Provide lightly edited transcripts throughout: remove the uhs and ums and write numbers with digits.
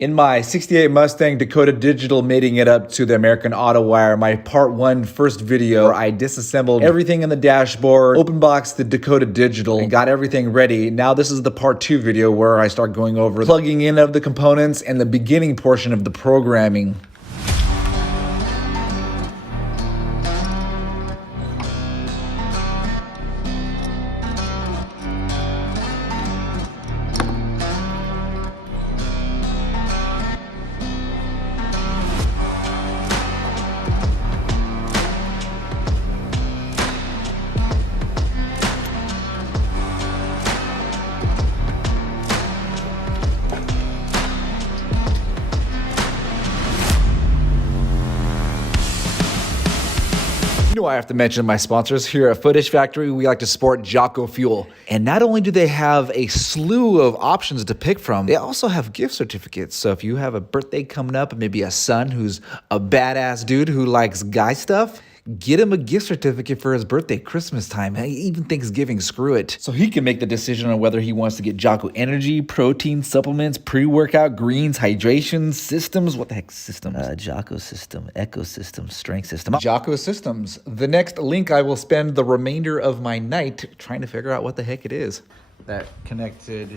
In my 68 Mustang Dakota Digital mating it up to the American Auto Wire, my part 1 first video where I disassembled everything in the dashboard, open boxed the Dakota Digital, and got everything ready. Now this is the part 2 video where I start going over plugging in of the components and the beginning portion of the programming. You know I have to mention my sponsors here at Footage Factory. We like to support Jocko Fuel. And not only do they have a slew of options to pick from, they also have gift certificates. So if you have a birthday coming up, maybe a son who's a badass dude who likes guy stuff, get him a gift certificate for his birthday, Christmas time, even Thanksgiving, screw it. So he can make the decision on whether he wants to get Jocko Energy, protein, supplements, pre-workout, greens, hydration, systems. What the heck systems? Jocko System, Ecosystem, Strength System. Jocko Systems. The next link I will spend the remainder of my night trying to figure out what the heck it is. That connected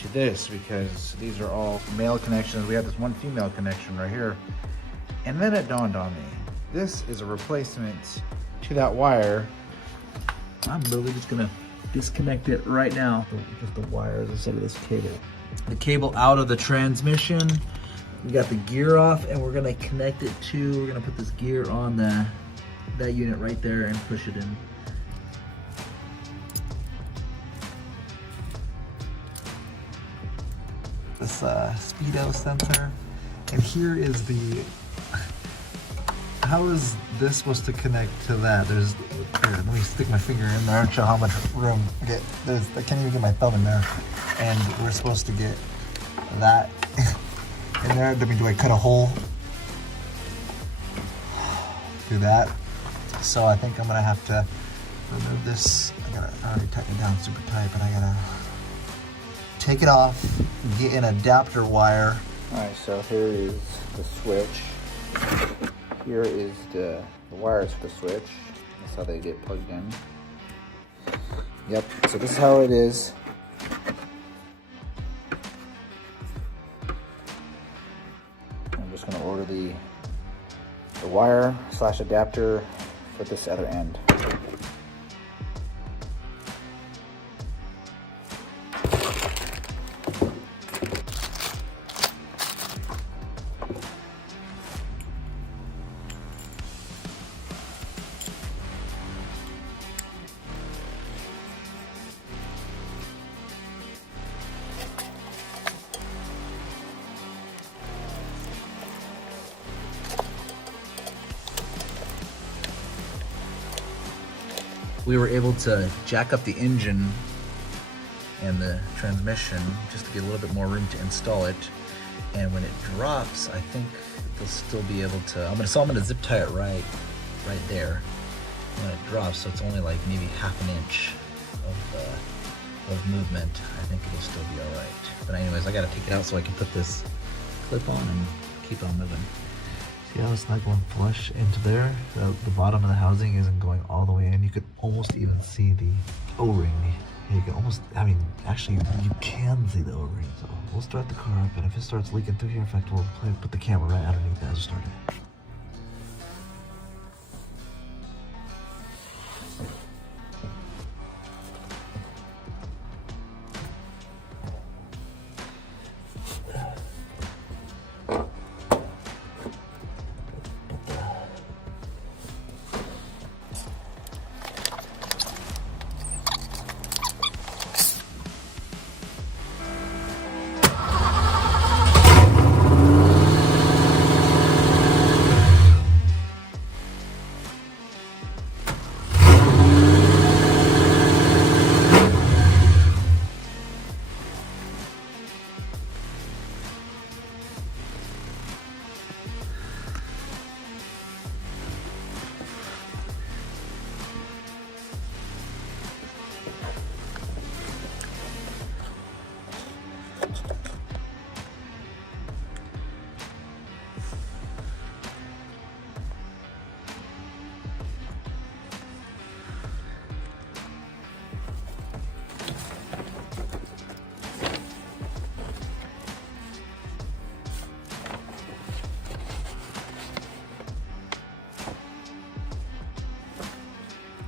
to this, because these are all male connections. We have this one female connection right here. And then it dawned on me. This is a replacement to that wire. I'm literally just gonna disconnect it right now. Just the wires instead of this cable. The cable out of the transmission. We got the gear off, and we're gonna connect it to, we're gonna put this gear on that unit right there and push it in. This speedo sensor. And here is the, how is this supposed to connect to that? Here, let me stick my finger in there and show how much room I get. I can't even get my thumb in there. And we're supposed to get that in there. Do I cut a hole? Do that. So I think I'm gonna have to remove this. I already tightened it down super tight, but I gotta take it off, get an adapter wire. All right, so here is the switch. Here is the wires for the switch. That's how they get plugged in. Yep, so this is how it is. I'm just gonna order the wire / adapter for this other end. We were able to jack up the engine and the transmission just to get a little bit more room to install it. And when it drops, I think they'll still be able to, I'm gonna zip tie it right there when it drops, so it's only like maybe half an inch of movement. I think it'll still be all right. But anyways, I gotta take it out so I can put this clip on and keep on moving. See how it's not going flush into there? The bottom of the housing isn't going all the way in. You could almost even see the O-ring. You can almost, I mean, actually you can see the O-ring. So we'll start the car up, and if it starts leaking through here, in fact, we'll put the camera right underneath that to start it.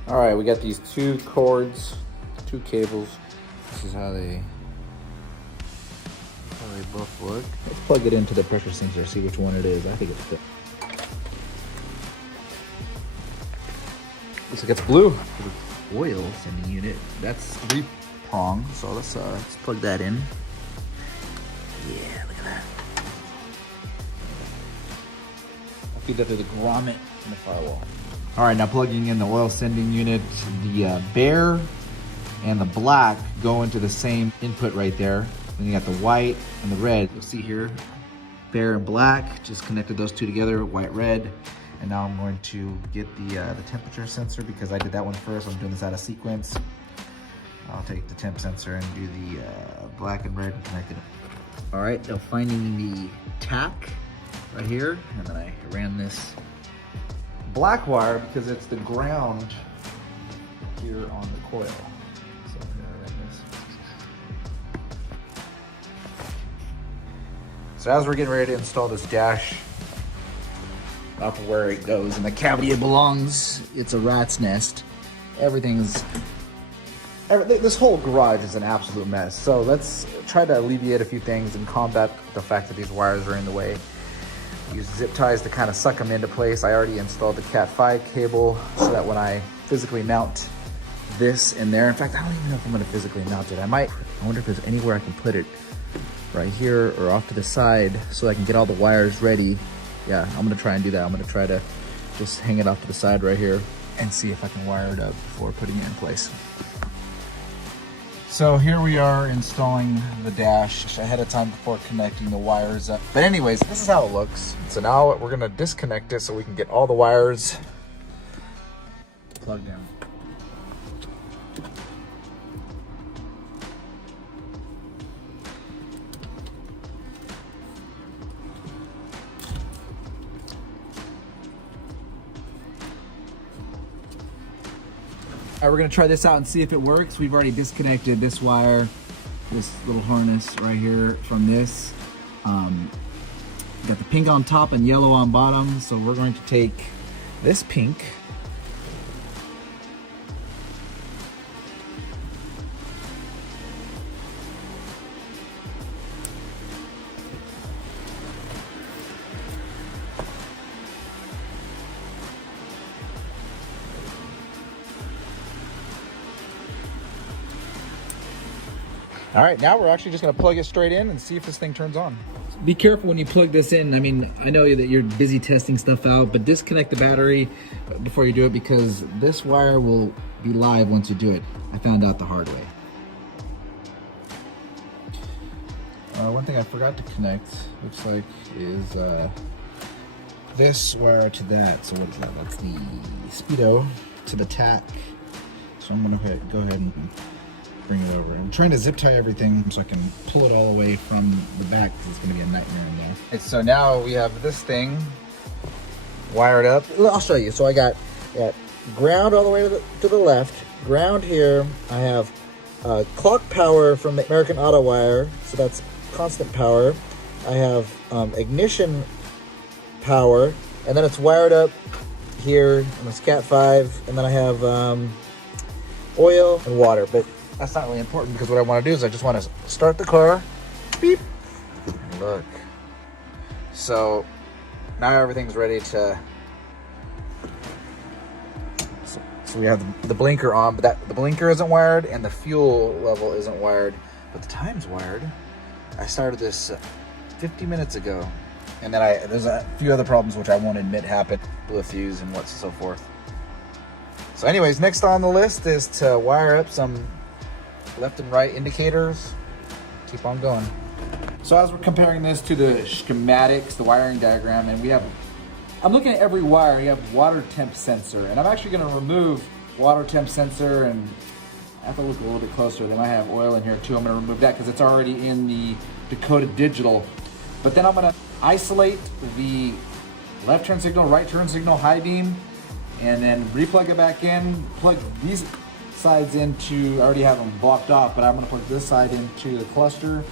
All right, we got these 2 cords, 2 cables. This is how they both look. Let's plug it into the pressure sensor, see which one it is. I think it's the... Looks like it's blue. The oil sending unit. That's 3-prong. So let's plug that in. Yeah, look at that. I'll feed that through the grommet and the firewall. All right, now plugging in the oil sending unit. The bare and the black go into the same input right there. Then you got the white and the red. You'll see here, bare and black, just connected those 2 together, white, red. And now I'm going to get the temperature sensor because I did that one first. I'm doing this out of sequence. I'll take the temp sensor and do the black and red and connect it. All right, now finding the tack right here. And then I ran this black wire because it's the ground here on the coil. So I'm gonna run this. So as we're getting ready to install this dash, up where it goes in the cavity it belongs, it's a rat's nest. This whole garage is an absolute mess. So let's try to alleviate a few things and combat the fact that these wires are in the way. Use zip ties to kind of suck them into place. I already installed the Cat 5 cable so that when I physically mount this in there, in fact, I don't even know if I'm gonna physically mount it. I wonder if there's anywhere I can put it right here or off to the side so I can get all the wires ready. Yeah, I'm gonna try and do that. I'm gonna try to just hang it off to the side right here and see if I can wire it up before putting it in place. So here we are installing the dash ahead of time before connecting the wires up. But anyways, this is how it looks. So now we're gonna disconnect it so we can get all the wires plugged in. All right, we're gonna try this out and see if it works. We've already disconnected this wire, this little harness right here from this. Got the pink on top and yellow on bottom. So we're going to take this pink, all right, now we're actually just gonna plug it straight in and see if this thing turns on. Be careful when you plug this in. I mean, I know that you're busy testing stuff out, but disconnect the battery before you do it because this wire will be live once you do it. I found out the hard way. One thing I forgot to connect, looks like, is this wire to that. So what is that? That's the speedo to the tack. So I'm gonna go ahead and bring it over. I'm trying to zip tie everything so I can pull it all away from the back because it's going to be a nightmare in there. Okay, so now we have this thing wired up. I'll show you. So I got ground all the way to the left, ground here. I have clock power from the American Auto wire, so that's constant power. I have ignition power, and then it's wired up here on this Cat 5, and then I have oil and water, but that's not really important because what I want to do is I just want to start the car, beep, and look. So now everything's ready to, so we have the blinker on, but the blinker isn't wired and the fuel level isn't wired, but the time's wired. I started this 50 minutes ago, and then there's a few other problems which I won't admit happened, blew a fuse and what's so forth. So anyways, next on the list is to wire up some left and right indicators. Keep on going. So as we're comparing this to the schematics, the wiring diagram, and I'm looking at every wire. You have water temp sensor, and I'm actually going to remove water temp sensor, and I have to look a little bit closer. They might have oil in here too. I'm going to remove that because it's already in the Dakota digital. But then I'm going to isolate the left turn signal, right turn signal, high beam, and then replug it back in, plug these sides into, I already have them blocked off, but I'm gonna plug this side into the cluster.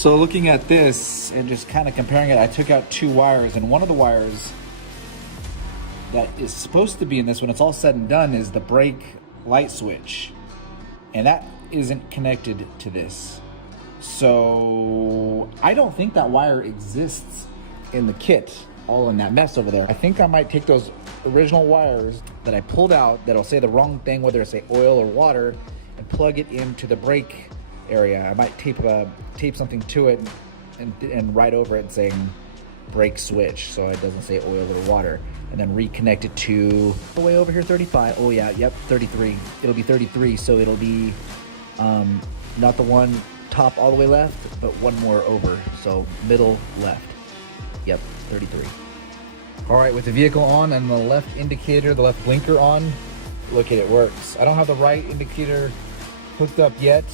So looking at this and just kind of comparing it, I took out 2 wires, and one of the wires that is supposed to be in this when it's all said and done is the brake light switch, and that isn't connected to this. So I don't think that wire exists in the kit, all in that mess over there. I think I might take those original wires that I pulled out that'll say the wrong thing, whether it's say oil or water, and plug it into the brake area. I might tape something to it and write over it saying brake switch, so it doesn't say oil or water, and then reconnect it to the way over here, 35. Oh yeah, yep, 33. It'll be 33, so it'll be not the one top all the way left, but one more over, so middle left. Yep, 33. All right, with the vehicle on and the left indicator, the left blinker on, look at it, works. I don't have the right indicator hooked up yet,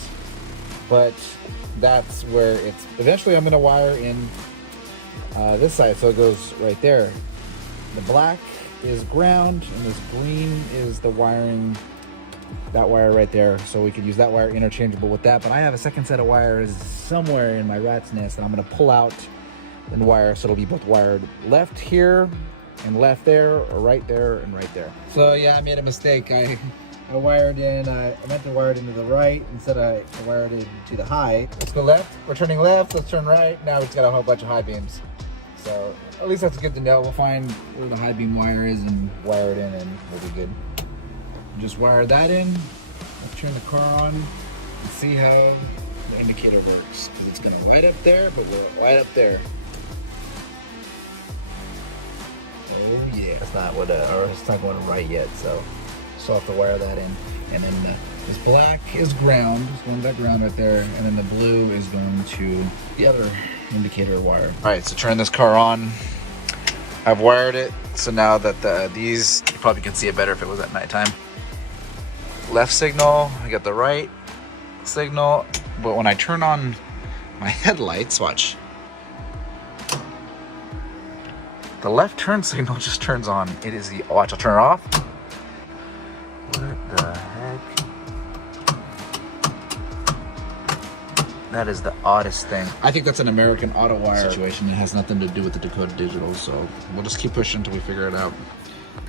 but that's where it's, eventually I'm gonna wire in this side, so it goes right there. The black is ground, and this green is the wiring, that wire right there, so we could use that wire interchangeable with that. But I have a second set of wires somewhere in my rat's nest, and I'm gonna pull out and wire, so it'll be both wired left here and left there, or right there and right there. So yeah, I made a mistake. I wired in, I meant to wire it into the right, instead I wired it to the high. Let's go left, we're turning left, let's turn right. Now it's got a whole bunch of high beams. So at least that's good to know. We'll find where the high beam wire is and wire it in, and we'll be good. Just wire that in. Let's turn the car on and see how the indicator works, because it's gonna light up there, but we'll light up there. Oh yeah, that's not what, or it's not going right yet, so still have to wire that in. And then this black is ground, it's going to that ground right there, and then the blue is going to the other indicator wire. All right, so turn this car on. I've wired it, so now that these, you probably can see it better if it was at nighttime. Left signal, I got the right signal, but when I turn on my headlights, watch. The left turn signal just turns on. It is the, watch, I'll turn it off. What the heck? That is the oddest thing. I think that's an American Auto Wire situation. It has nothing to do with the Dakota Digital, so we'll just keep pushing until we figure it out.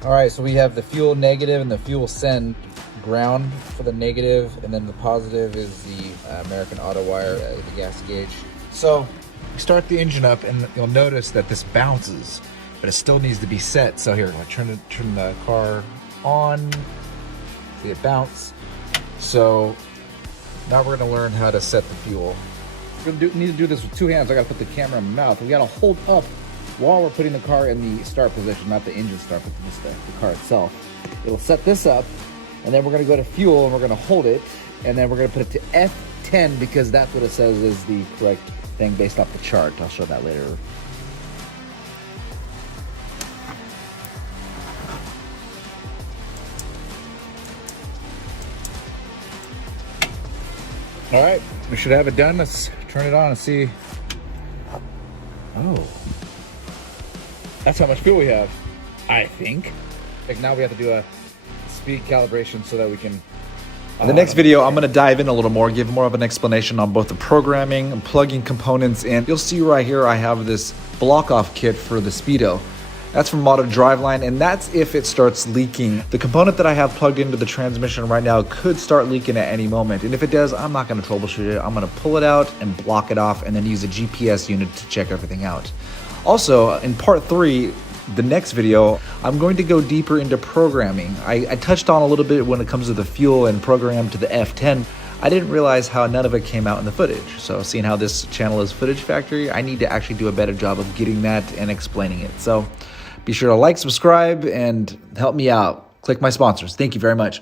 All right, so we have the fuel negative and the fuel send. Ground for the negative, and then the positive is the American Auto Wire, the gas gauge. So we start the engine up, and you'll notice that this bounces, but it still needs to be set. So here, I turn the car on. See it bounce. So now we're gonna learn how to set the fuel. We're gonna need to do this with 2 hands. I gotta put the camera in my mouth. We gotta hold up while we're putting the car in the start position, not the engine start, but just the car itself. It'll set this up, and then we're gonna go to fuel, and we're gonna hold it, and then we're gonna put it to F10, because that's what it says is the correct thing based off the chart. I'll show that later. All right, we should have it done. Let's turn it on and see. Oh, that's how much fuel we have, I think. Like now we have to do a speed calibration so that we can... In the next video, I'm going to dive in a little more, give more of an explanation on both the programming and plugging components in. You'll see right here I have this block-off kit for the Speedo. That's from Modern Driveline, and that's if it starts leaking. The component that I have plugged into the transmission right now could start leaking at any moment, and if it does, I'm not going to troubleshoot it. I'm going to pull it out and block it off, and then use a GPS unit to check everything out. Also, in part 3, the next video, I'm going to go deeper into programming. I touched on a little bit when it comes to the fuel and program to the F10. I didn't realize how none of it came out in the footage. So seeing how this channel is Footage Factory, I need to actually do a better job of getting that and explaining it. So be sure to like, subscribe, and help me out. Click my sponsors. Thank you very much.